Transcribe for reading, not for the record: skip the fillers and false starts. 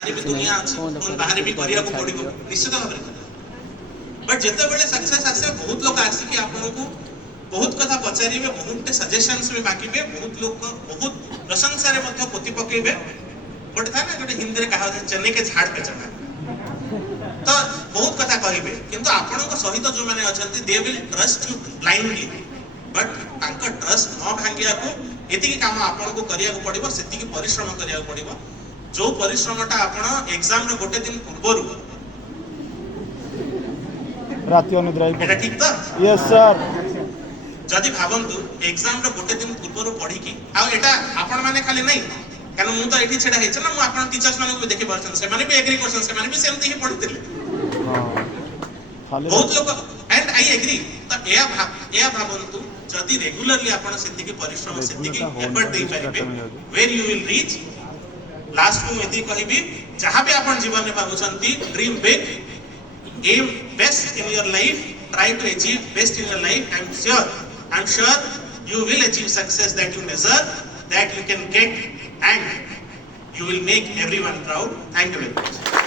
भी दुनिया अच्छी बाहर भी करिया को पड़िबो निश्चित भाव में बट जेते बेले सक्सेस आसे बहुत लोग आसी कि आपन को बहुत कथा पचारिबे बहुत सजेशंस भी मागिबे बहुत लोग बहुत प्रशंसा रे मध्य पोती पकेबे बट था ना गोटे हिंदी रे कहा चन्ने के झाड़ पे चढ़ा तो बहुत कथा कहिबे किंतु आपन को सहित जो माने अछंती they will trust you blindly but तांका ट्रस्ट न भांगिया को एति काम आपन को करिया को पड़िबो सेति की परिश्रम करिया को पड़िबो जो परिश्रमटा आपण एग्जाम रे गोटे दिन पूर्वरु राति अनिद्रा एटा ठीक तो यस सर जदि भावंतु एग्जाम रे गोटे दिन पूर्वरु पढी की आ एटा आपण माने खाली नै कारण मु तो एठी छेडा हेछ ना मु आपण टीचर्स माने को देखि परछन से माने भी एग्री करछन से माने भी सेमती ही पढितले हां खाली बहुत लोग एंड आई एग्री तो एया भावंतु जदि रेगुलरली आपण सेति की परिश्रम सेति की एफर्ट दे पारिबे where you will reach last में यदि कहिबी जहां भी आपण जीवन में भावुछंती dream big aim best in your life try to achieve best in your life I am sure you will achieve success that you deserve that you can get and you will make everyone proud. Thank you very much.